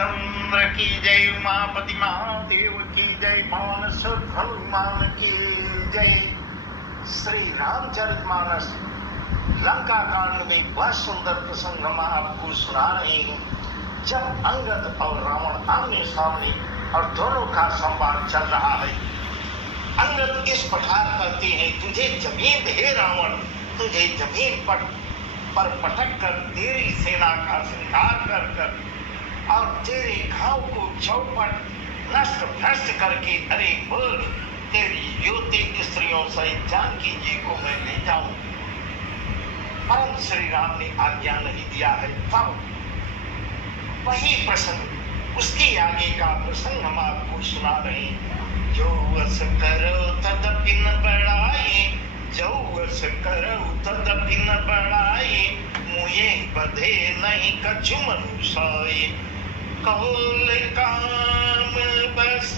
रामचंद्र की जय, उमापति महादेव की जय, पवन सुत हनुमान की जय। श्री रामचरितमानस लंका कांड में वह सुंदर प्रसंग हम आपको सुना रहे हैं जब अंगद और रावण आमने सामने और दोनों का संवाद चल रहा है। अंगद इस प्रकार कहते हैं, तुझे जमीन हे रावण, तुझे जमीन पर पटक कर तेरी सेना का श्रृंगार कर कर और तेरे घाव को चौपट नष्ट भ्रष्ट करके, अरे बोल, तेरी युवती स्त्रियों सहित जानकी जी को मैं ले जाऊं। परंतु श्री राम ने आज्ञा नहीं दिया है। तब वही प्रसंग, उसके आगे का प्रसंग हम आपको सुना रहे हैं। जो वस करो तदपि न बढ़ाए, जो वस करो तदपि न बढ़ाए, मुझे बधे नहीं कछु मनुष्य। कौल काम बस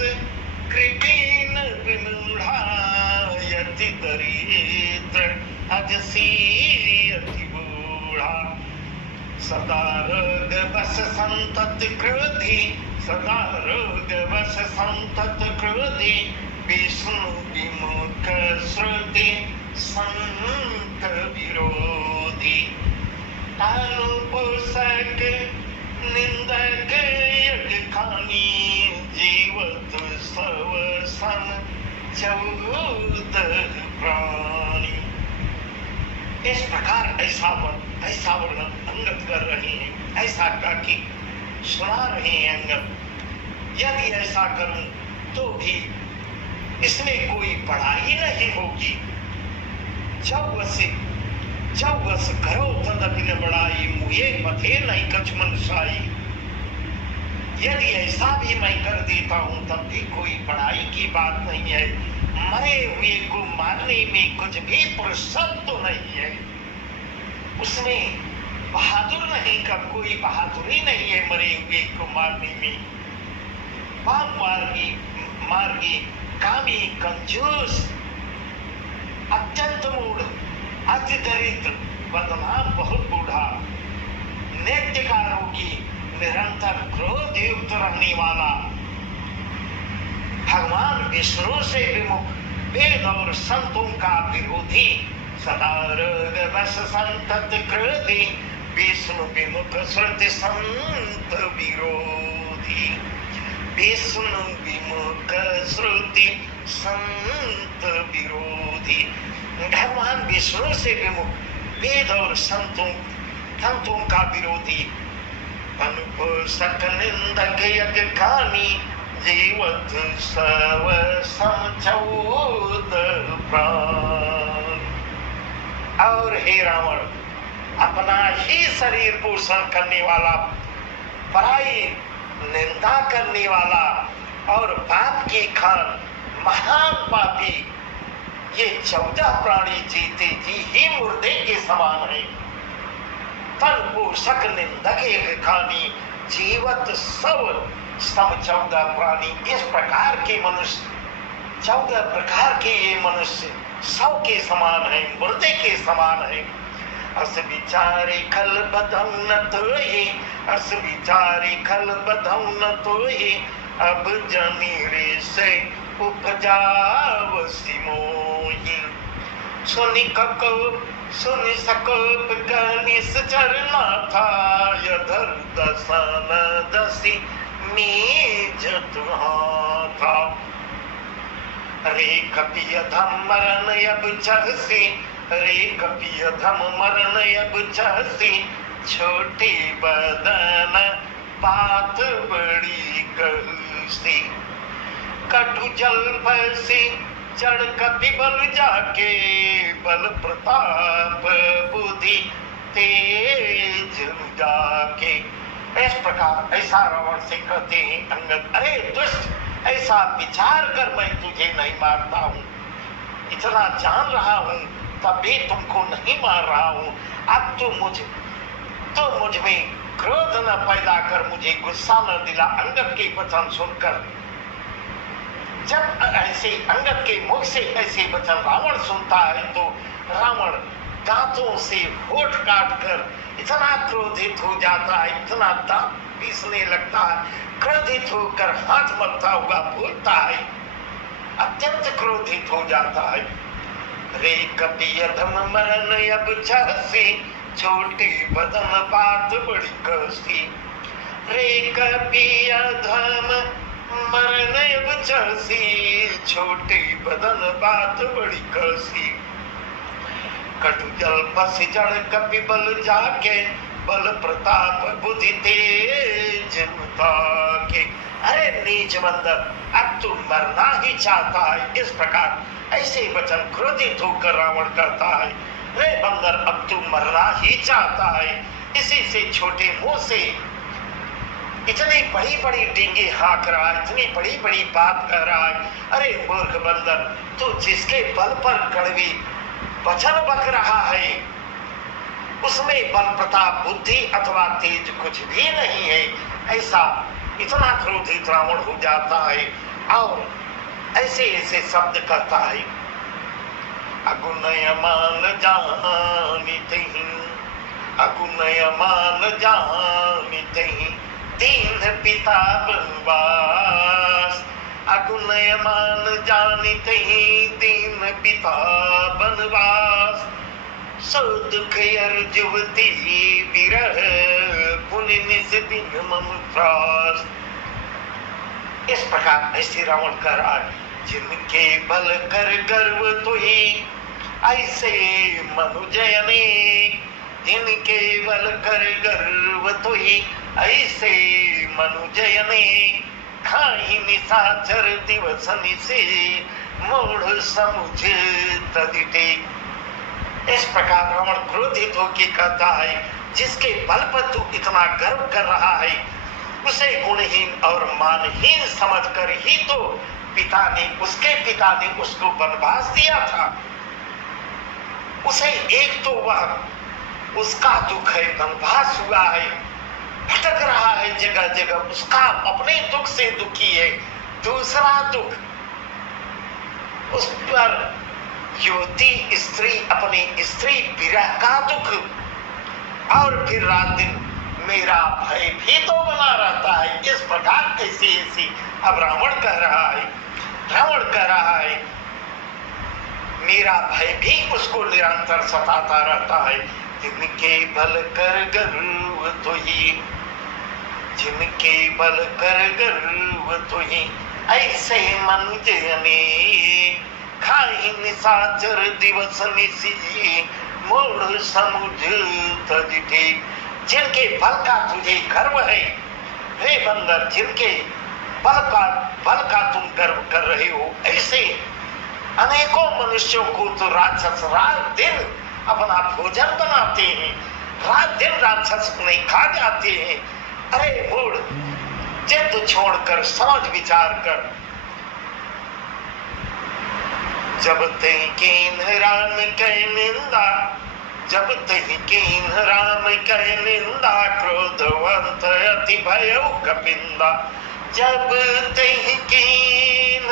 कृपीन विमूढ़ा, यति दरिद्र अजसी अति बूढ़ा। सदा रोग बस संतत क्रोधी, सदा रोग बस संतत क्रोधी। विष्णु विमुख श्रुति संत विरोधी। अनुपोषक निंदक यज्ञ खानी, जीवत सव सम चौदह प्राणी। इस प्रकार ऐसा वर्णन अंगद कर रहे हैं, ऐसा करके सुना रहे हैं अंगद। यदि ऐसा करूं तो भी इसमें कोई बड़ाई नहीं होगी। जब वस करो तदपि न बढ़ाई, मुझे पथे नहीं कछ मनसाई। यदि ऐसा भी मैं कर देता हूं तब भी कोई बड़ाई की बात नहीं है। मरे हुए को मारने में कुछ भी पुरुषत्व तो नहीं है, उसमें बहादुर नहीं का कोई बहादुरी नहीं है मरे हुए को मारने में। वाम मार्गी कामी कंजूस अत्यंत मूढ़ अति दरिद्र बदनाम बहुत बूढ़ा नित्य का रोगी निरंतर क्रोध युक्त रहने वाला भगवान विष्णु से विमुख वेद और संतों का विरोधी सदा रोग बस संतत क्रोधी विष्णु विमुख श्रुति संत विरोधी विष्णु विमुख श्रुति संत विरोधी। भगवान विष्णु से विमुख वेद और संतों का विरोधी अनुपोषक निंदक यज्ञ खानी जीवत सव समचौद प्राण। और हे रावण, अपना ही शरीर पोषण करने वाला, पराई निंदा करने वाला और पाप की खान महान पापी, ये 14 प्राणी जीते जी ही मुर्दे के समान है। तन पोषक निंदक एक खानी जीवत सब सम 14 प्राणी। इस प्रकार के मनुष्य, 14 प्रकार के ये मनुष्य सब के समान है, मुर्दे के समान है। अस विचारे खल बधौ न तोहि, अस विचारे खल बधौ न तोहि। अब जमीरे से उपजाव सिमोहि। सुनि सकोप गनिस चरना था, यधर दसन दसी मीज तुहा था। रे कपिय धम मरण अब चहसी, रे कपिय धम मरण अब चहसी। छोटी बदन बात बड़ी कहसी, कटु जल फसी चढ़ कपि बल जाके। बल प्रताप बुद्धि तेज जाके। इस प्रकार ऐसा रावण से कहते हैं अंगद, अरे दुष्ट, ऐसा विचार कर, मैं तुझे नहीं मारता हूँ, इतना जान रहा हूँ तब भी तुमको नहीं मार रहा हूँ। अब तो मुझ में क्रोध न पैदा कर, मुझे गुस्सा न दिला। अंगद के वचन सुनकर, जब ऐसे अंगद के मुख से ऐसे वचन रावण सुनता है तो रावण दांतों से होठ काट कर इतना क्रोधित हो जाता है, इतना दांत पीसने लगता है, क्रोधित होकर हाथ मलता हुआ बोलता है, अत्यंत क्रोधित हो जाता है। रे कपि अधम मरण अब चाहसी, छोटी बदन बात बड़ी कसी। रे कपि अधम मरण अब चाहसी, छोटी बदन बात बड़ी कसी। कटु जल पस जड़ कपि बल जाके, बल प्रताप बुद्धि तेज के। अरे नीच बंदर, अब तू मरना ही चाहता है। इस प्रकार ऐसे वचन क्रोधित होकर रावण कहता है, रे बंदर अब तू मरना ही चाहता है, इसी से छोटे मुंह से इतनी बड़ी बड़ी डींगे हाँक रहा है, इतनी बड़ी बड़ी बात कह रहा है। अरे मूर्ख बंदर, तू जिसके बल पर कड़वी वचन बक रहा है, उसमें बल प्रताप बुद्धि अथवा तेज कुछ भी नहीं है। ऐसा इतना क्रोधित रावण हो जाता है और ऐसे ऐसे शब्द कहता है, अगुनय मान जानितहि, अगुनय मान जानितहि, दीन पिता बनवास। अगुनय मान जानितहि, दीन पिता बनवास। सो दुख अर्जुवती विरह, पुनि निस दिन मम त्रास। इस प्रकार ऐसे रावण कह रहा है, जिनके बल कर गर्व तुही, ऐसे मनुजयने। जिनके बल कर गर्व तुही, ऐसे मनुजयने। खाई निशाचर दिवस निशि, मूढ़ समुझ तदिते। इस प्रकार रावण क्रोधित होकर कहता है, जिसके बल पर तू इतना गर्व कर रहा है, उसे गुणहीन और मानहीन समझकर ही तो उसके पिता ने उसको वनवास दिया था। उसे एक तो वह उसका दुख है, वनवास हुआ है, भटक रहा है जगह जगह, उसका अपने दुख से दुखी है। दूसरा दुख, उस पर युवती स्त्री अपनी स्त्री विरह का दुख, और फिर रात दिन मेरा भय भी तो बना रहता है। इस प्रकार ऐसी ऐसी अब रावण कह रहा है, रावण कह रहा है, मेरा भय भी उसको निरंतर सताता रहता है। जिनके बल कर गर्व तुही, जिनके बल कर गर्व तुही, ऐसे मनुजयने। खाई निशाचर दिवस निशि, मूढ़ समुझ तदिते। जिनके बल का तुझे गर्व है, हे बंदर, जिनके बल का तुम गर्व कर रहे हो, ऐसे अनेकों मनुष्यों को तो राक्षस रात दिन अपना भोजन बनाते हैं, रात दिन राक्षस उन्हें खा जाते हैं। अरे मूढ़, जिद छोड़कर समझ विचार कर। जब तई कीन राम कह निंदा, जब तही कीन राम कह निंदा, क्रोधवंत अति भयउ कपिंदा। जब तही कीन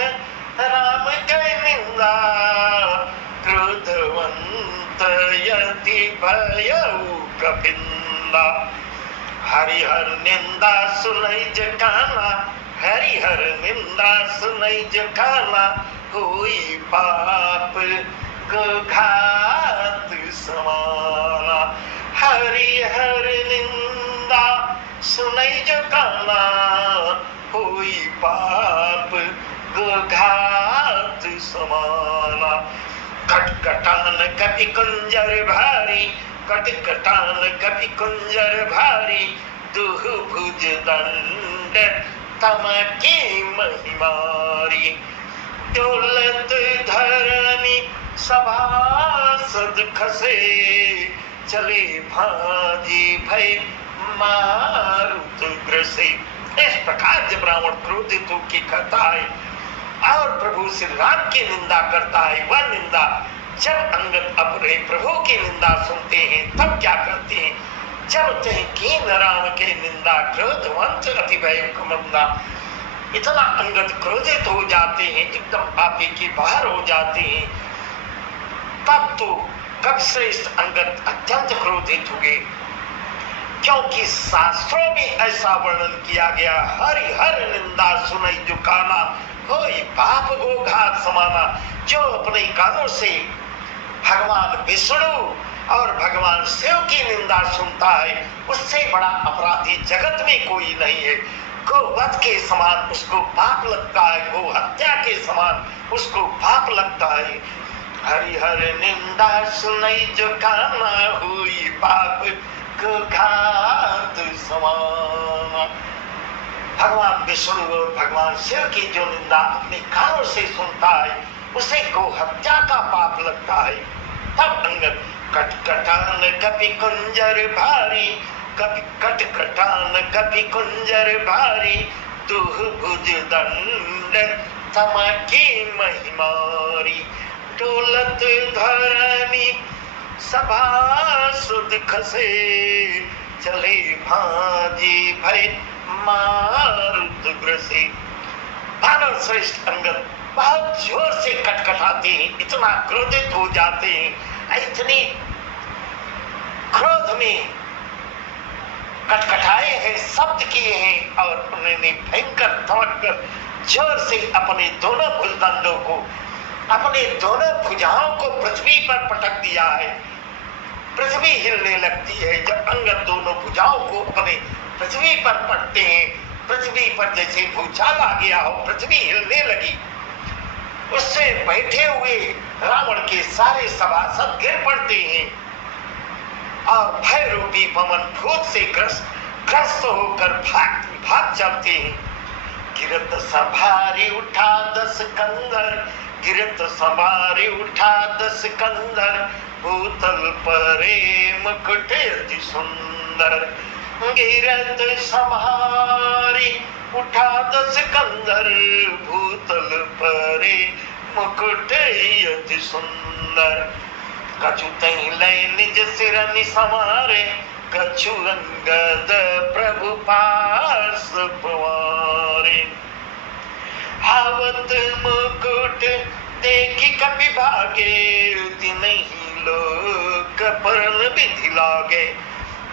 राम कह निंदा, क्रोधवंत अति भयउ कपिंदा। हरिहर निंदा सुनई जकाना, हरिहर निंदा सुनई जकाना। कोई पाप को घात समाना, हरिहर निंदा सुनई जकाना। कोई पाप को घात समाना। कटकटान कपि कुंजर भारी, कटकटान कपि कुंजर भारी। दुह भुज दंड तम की महिमारी। दौलत धरनी सभासद खसे, चले भाजी भय मारुत ग्रसे। इस प्रकार जब रावण क्रोधित होकर कहता है और प्रभु श्री राम की निंदा करता है, वह निंदा जब अंगद अपने प्रभु की निंदा सुनते हैं तब क्या करते हैं? जब चाहे कीन राम के निंदा, क्रोधवंत अति भय कमंदा। इतना अंगद क्रोधित हो जाते हैं, एकदम आपे के बाहर हो जाते हैं। तब तो कपिश्रेष्ठ अंगद अत्यंत क्रोधित हुए, क्योंकि शास्त्रों में ऐसा वर्णन किया गया, हरि हर निंदा सुनई जो काना, होई पाप को घात समाना। जो अपने कानों से भगवान विष्णु और भगवान शिव की निंदा सुनता है, उससे बड़ा अपराधी जगत में कोई नहीं है। गोवध के समान उसको पाप लगता है, गो हत्या के समान उसको पाप लगता है। हरिहर निंदा सुनई जो काना, हुई पाप को घात समान। भगवान विष्णु और भगवान शिव की जो निंदा अपने कानों से सुनता है, उसे गो हत्या का पाप लगता है। तब अंगद कटकटान कपि कुंजर भारी, कपि कटकटान कपि कुंजर भारी, दुह भुज दंड तमकी महिमारी। डोलत धरनी सभा सुध खसे, चले भाजी भय मारुत ग्रसे। वानर श्रेष्ठ अंगद बहुत जोर से कटकटाते हैं, इतना क्रोधित हो जाते हैं, इतनी क्रोध में कटकटाए हैं, शब्द किए हैं, और उन्होंने भयंकर तमक कर जोर से अपने दोनों भुजदंडों को, अपने दोनों भुजाओं को पृथ्वी पर पटक दिया है। पृथ्वी हिलने लगती है जब अंगद दोनों भुजाओं को अपने पृथ्वी पर पटते हैं। पृथ्वी पर जैसे भूचाल आ गया हो, पृथ्वी हिलने लगी। उससे बैठे हुए रावण के सारे सभासद गिर पड़ते हैं और भय रूपी पवन भूत से ग्रस्त होकर भाग जाते हैं। गिरत संभारी उठा 10 कंधर, गिरत संभारी उठा 10 कंधर, भूतल परे मुकुट अति सुंदर। गिरत संभारी उठा 10 कंधर, भूतल परे मुकुट अति सुंदर। कछु तहि लय निज सिरनि समारे, कछु अंगद प्रभु पास पवारे। आवत मुकुट देखी कपि भागे, तिनहि लोक परन विधि लागे।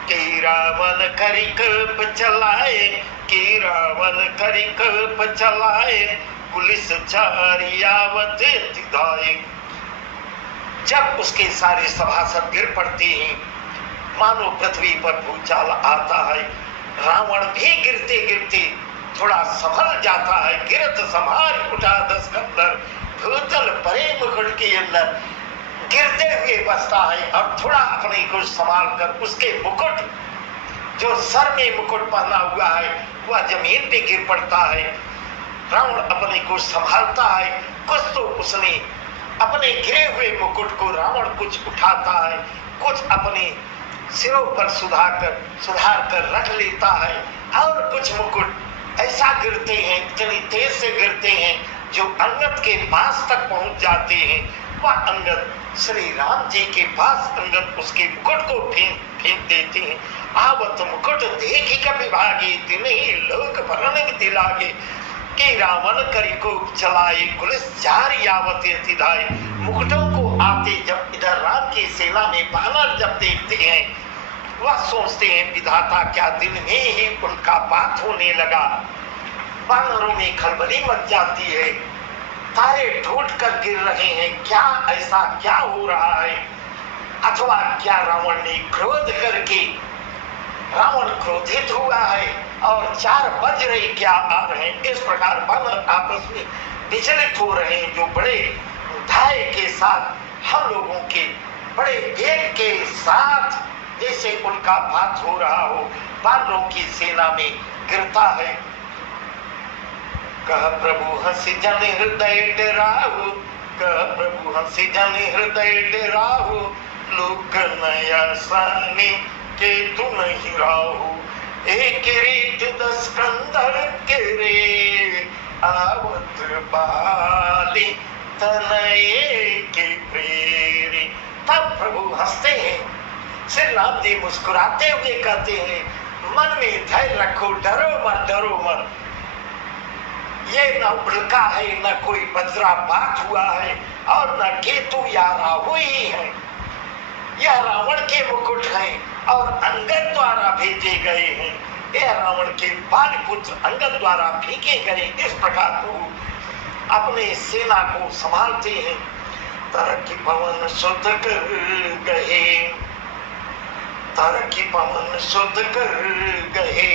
कि रावण करि कल्प चलाए, कि रावण करि कल्प चलाए, पुलिस चारी आवत तिधाए। जब उसके सारे सभासद गिर पड़ते हैं, मानो पृथ्वी पर भूचाल आता है। रावण भी गिरते गिरते थोड़ा संभल जाता है। गिरत संभार उठा 10 कंधर, भूतल परे मुकुट के अंदर गिरते हुए बसता है और थोड़ा अपने को संभाल कर उसके मुकुट, जो सर में मुकुट पहना हुआ है, वह जमीन पे गिर पड़ता है। रावण अपने को संभालता है। कुछ तो उसने अपने गिरे हुए मुकुट को रावण कुछ उठाता है, कुछ अपने सिरों पर सुधार कर रख लेता है, और कुछ मुकुट ऐसा गिरते हैं, इतनी तेज से गिरते हैं जो अंगद के पास तक पहुंच जाते हैं। वह अंगद श्री राम जी के पास अंगद उसके मुकुट को फेंक देते हैं। आवत मुकुट देखी कपि भागे, तिनहि लोक भरण विधि लागे। कि रावण करि कोप चलाए, पुलिस चारि आवत तिधाए। मुकुटों को आते जब इधर राम की सेना में वानर जब देखते हैं, वह सोचते हैं विधाता क्या दिन में ही उनका पात होने लगा। वानरों में खलबली मच जाती है, तारे टूट कर गिर रहे हैं, क्या ऐसा क्या हो रहा है? अथवा क्या रावण ने क्रोध करके, रावण क्रोधित हुआ है और 4 वज्र क्या आ रहे हैं? इस प्रकार वानर आपस में विचलित हो रहे हैं, जो बड़े धाय के साथ हम लोगों के बड़े वेग के साथ जैसे उनका बात हो रहा हो, वानरों की सेना में गिरता है। कह प्रभु हंसी जन हृदय डराहु, कह प्रभु हंसी जन हृदय डराहु, लोक नया सानी के तु नहीं राहु। एक रीत 10 कंधर के रे, आवत बाली तनये के प्रेरी। तब प्रभु हंसते हैं। श्री राम जी मुस्कुराते हुए कहते हैं, मन में धैर्य रखो, डरो मत, डरो मत। ये न उल्का है, न कोई वज्रपात हुआ है, और न केतु या राहु ही है। यह रावण के मुकुट हैं और अंगद द्वारा भेजे गए हैं। यह रावण के बाल पुत्र अंगद द्वारा फेंके गए। इस प्रकार को अपने सेना को संभालते हैं। तरकी पवन सुध कर गए, तरकी पवन सुध कर गए,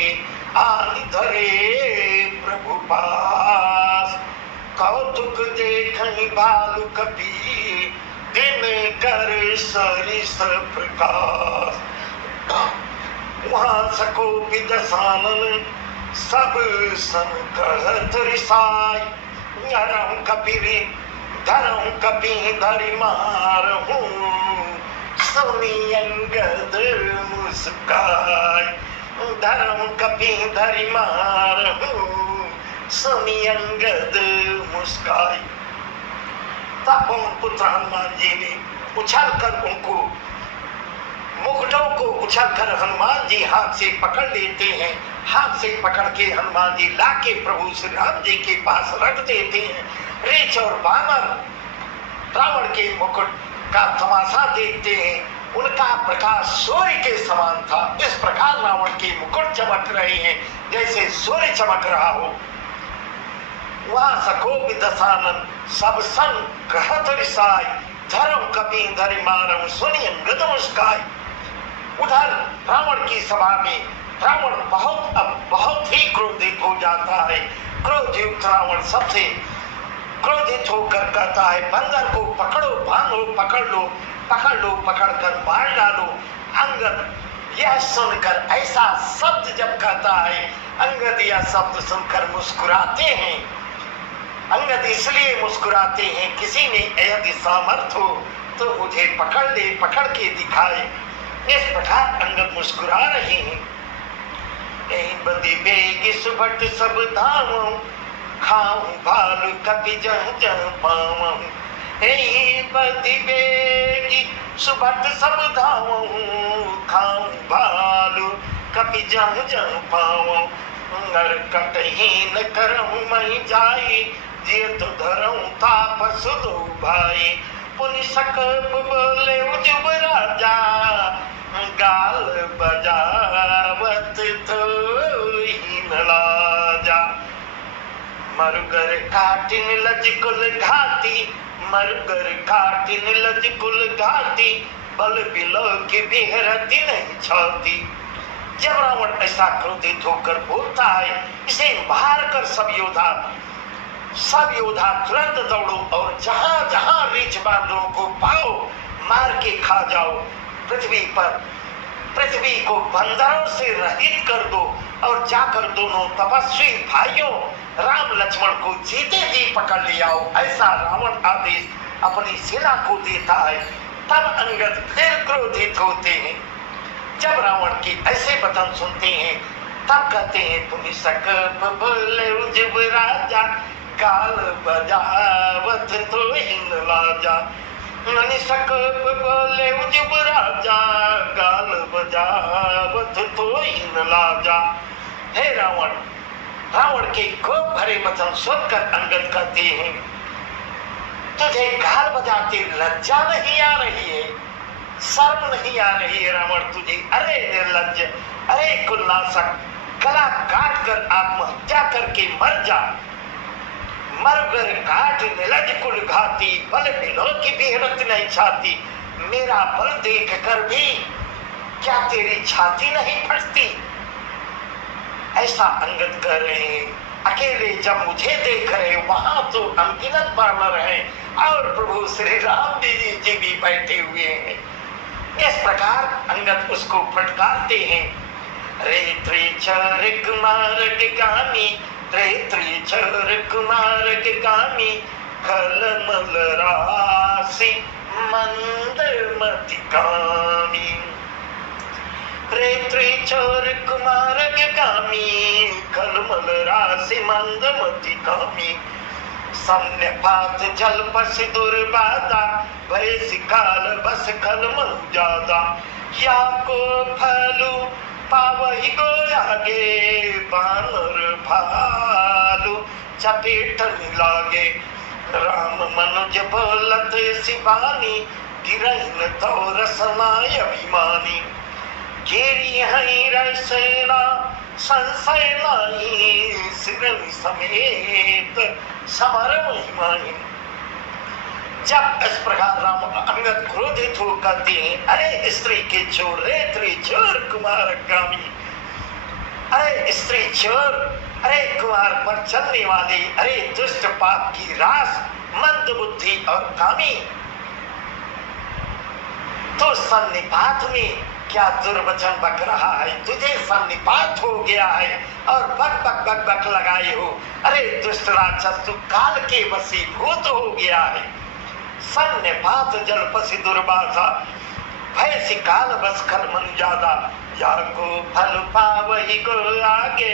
आन धरे प्रभु पास। कौतुक देखहि भालु कपि, दिन कर सरिस प्रकाश। वहां सकोपि दसानन, सब सन कहत रिसाई। धरम कपि धरम कपि धरि मारहूं, सुनि अंगद मुस्काई। धरम कपि धरि मारहूं, सुनि अंगद मुस्काई। तब पवन पुत्र हनुमान जी ने उछल कर उनको मुकुटों को उछलकर हनुमान जी हाथ से पकड़ लेते हैं। हाथ से पकड़ के हनुमान जी लाके प्रभु श्री राम जी के पास रख देते हैं। रीछ और बानर रावण के मुकुट का तमाशा देखते हैं। उनका प्रकाश सूर्य के समान था। इस प्रकार रावण के मुकुट चमक रहे हैं जैसे सूर्य चमक रहा हो। वहां सकोपि दसानन, सब सन कहत रिसाई। धरम कपि धरि मारहूं, सुनि अंगद मुस्काई। उधर रावण की सभा में रावण बहुत ही क्रोधित हो जाता है। क्रोधयुक्त रावण सबसे क्रोधित होकर कहता है, बंदर को पकड़ो, बांधो, पकड़ लो, पकड़ लो, पकड़कर मार डालो। अंगद यह सुनकर ऐसा शब्द जब कहता है, अंगद यह शब्द सुनकर मुस्कुराते हैं। अंगद इसलिए मुस्कुराते हैं, किसी में यदि सामर्थ हो तो मुझे पकड़ ले, पकड़ के दिखाए। इस प्रकार अंगद मुस्कुरा रहे हैं। बदी बेगी सुबट सब धामों, खाऊं भालू कपि जहु जहु पाऊं। बदी बेगी सुबट सब धामों, खाऊं भालू कपि जहु जहु पाऊं। नर कटहीन करहूं मैं जाई, जे तो धरऊं तापस दो भाई। पुनि सकप बोले उजुब राजा, गाल बजावत थोहि न लाजा। मरुगर काटिन लजकुल घाटी, मरुगर काटिन लजकुल घाटी। बल बिलो की बिहरती नहीं छाती। जब रावण ऐसा क्रोधित होकर बोलता है, इसे मार कर सब योद्धा तुरंत दौड़ो और जहां जहां रीछ बांधों को पाओ मार के खा जाओ। पृथ्वी को बंदरों से रहित कर दो और जाकर दोनों तपस्वी भाइयों राम लक्ष्मण को जीते जी पकड़ ले आओ। ऐसा रावण आदेश अपनी सेना को देता है। तब अंगद फिर क्रोधित होते हैं। जब रावण के ऐसे वचन सुनते हैं तब कहते हैं, पुनि सकप बोले उजुब राजा, गाल बजावत थोहि न लाजा। पुनि सकप बोले उजुब राजा, गाल बजावत थोहि न लाजा। हे रावण, रावण के कोप भरे वचन सुनकर अंगद कहते हैं, तुझे गाल बजाते लज्जा नहीं आ रही है, शर्म नहीं आ रही है रावण तुझे? अरे निर्लज्ज, अरे कुलनाशक, गला काट कर आत्महत्या करके मर जा। मरगर काट निलज कुल घाती, बल बिलो की बिहरत नहीं छाती। मेरा बल देख कर भी क्या तेरी छाती नहीं फटती? ऐसा अंगद कह रहे हैं। अकेले जब मुझे देख रहे वहां तो अनगिनत बानर हैं और प्रभु श्री राम जी भी बैठे हुए हैं। इस प्रकार अंगद उसको फटकारते हैं। रेत्री चर कुमार गामी, रेत्री चर कुमार गामी, कलमल राशि मंद मति कामी। रेत्री चोर कुमार गामी, कलमल राशि मंद मति कामी। सम्यपात जल पस दुर्बादा, भय सिकाल बस कलमल जादा। या को फलू पावही को आगे, बानर भालू चपेट लागे। राम मनुज बोलत सिबानी, गिरहिन तो रसनाय अभिमानी घेरी हई रसेना संशय लाई सिरनि समेत समर महिमानी। जब इस प्रकार राम अंगद क्रोधित हो कहते हैं, अरे स्त्री के चोर, रे तेरे चोर कुमार गामी, अरे स्त्री चोर, अरे कुमार पर चलने वाले, अरे दुष्ट पाप की रास, मंद बुद्धि और कामी, तो सन्निपात में क्या दुर्वचन बक रहा है, तुझे सन्निपात हो गया है और बक बक बक बक लगाए हो। अरे दुष्ट राक्षस, तू काल के वशीभूत हो गया है। सन्निपात जलपसी दुर्वासा, भय काल बस कर मन ज्यादा, या को फल पावहि को आगे,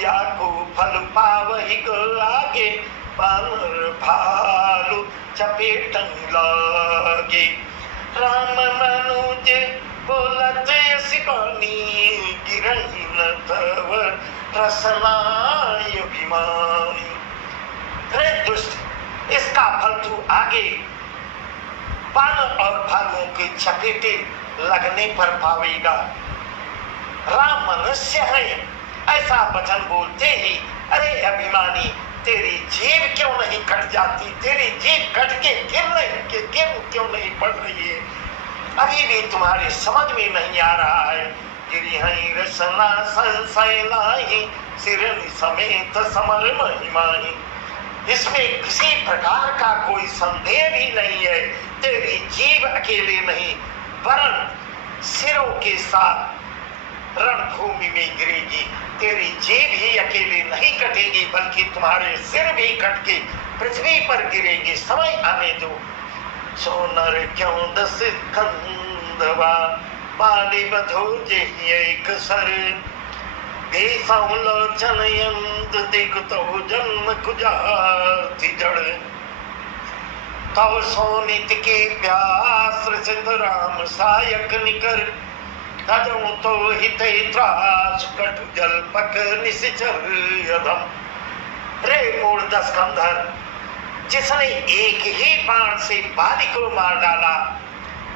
या को फल पावहि को आगे, बानर भालू चपेटन लागे। राम मनुज बोलत सिपानी, गिरहिन तव रसनाय अभिमानी। अरे दुष्ट, इसका फल तू आगे बानर और भालुओं के चपेटे लगने पर पावेगा। राम मनुष्य है, ऐसा वचन बोलते ही अरे अभिमानी, तेरी जीभ क्यों नहीं कट जाती, तेरी जीभ कट के गिर क्यों नहीं पड़ रही है, अभी भी तुम्हारे समझ में नहीं आ रहा है। गिरी हई रसना संशय लाई सिरनि समेत समर महिमानी। इसमें किसी प्रकार का कोई संदेह भी नहीं है। तेरी जीभ अकेले नहीं, वरन सिरों के साथ रणभूमि में गिरेगी। तेरी जीभ ही अकेले नहीं कटेगी, बल्कि तुम्हारे सिर भी कट के पृथ्वी पर गिरेगी। समय आने दो। सोनर क्यों दस कंदवा, बाली बधो जेहि एक सर, देसाऊ लोचन यंद देखतो जन्म कुजाति जड़। तव सोनित के प्यास सिंध राम सायक निकर, तजऊ तो हित त्रास कटु जल पक निश्चर यदम। रे मूर्धस कंधर, जिसने एक ही बाण से बाली को मार डाला,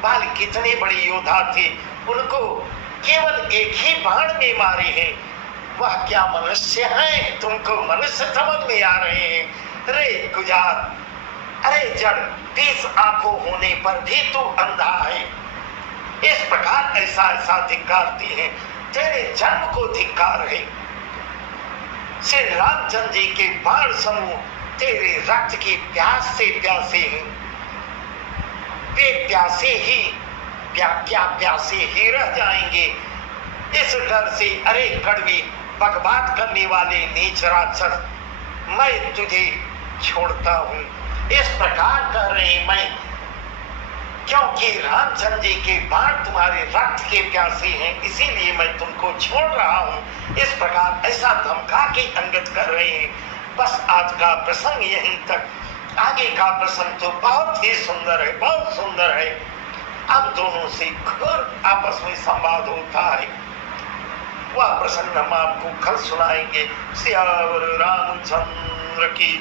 बाली कितने बड़े योद्धा थे, उनको केवल एक ही बाण में मारे हैं, वह क्या मनुष्य है? तुमको मनुष्य समझ में आ रहे हैं। रे गुजार, अरे जड़, 20 आंखों होने पर भी तू अंधा है। इस प्रकार ऐसा धिक्कारती हैं, तेरे जन्म को धिक्कार है। श्री रामचंद्र जी के बाण समूह तेरे रक्त की प्यास से प्यासे हैं। वे प्यासे ही क्या प्यासे ही रह जाएंगे। इस डर से अरे कड़वी बकवाद करने वाले नीच राक्षस, मैं तुझे छोड़ता हूँ। इस प्रकार कर रहे मैं, क्योंकि रामचंद्र जी के बाण तुम्हारे रक्त के प्यासे हैं, इसीलिए मैं तुमको छोड़ रहा हूँ। इस प्रकार ऐसा धमका के अंगद कर रहे हैं। बस आज का प्रसंग यहीं तक। आगे का प्रसंग तो बहुत ही सुंदर है, बहुत सुंदर है। अब दोनों से घोर आपस में संवाद होता है। वह प्रसंग हम आपको कल सुनाएंगे। सियावर रामचंद्र की